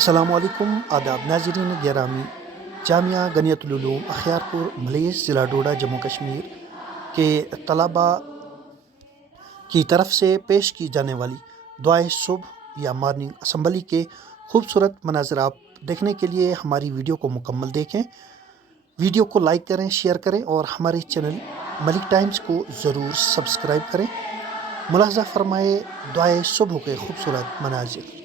अस्सलामुअलैकुम आदाब नाज़रीन गिरामी। जामिया गनियतुल उलूम अख्तियारपुर मलीस ज़िला डोडा जम्मू कश्मीर के तलबा की तरफ से पेश की जाने वाली दुआए सुबह या मॉर्निंग असम्बली के खूबसूरत मनाज़र आप देखने के लिए हमारी वीडियो को मुकम्मल देखें। वीडियो को लाइक करें, शेयर करें और हमारे चैनल मलिक टाइम्स को ज़रूर सब्सक्राइब करें। मुलाहज़ा फरमाए दुआए सुबह के खूबसूरत मनाज़िर।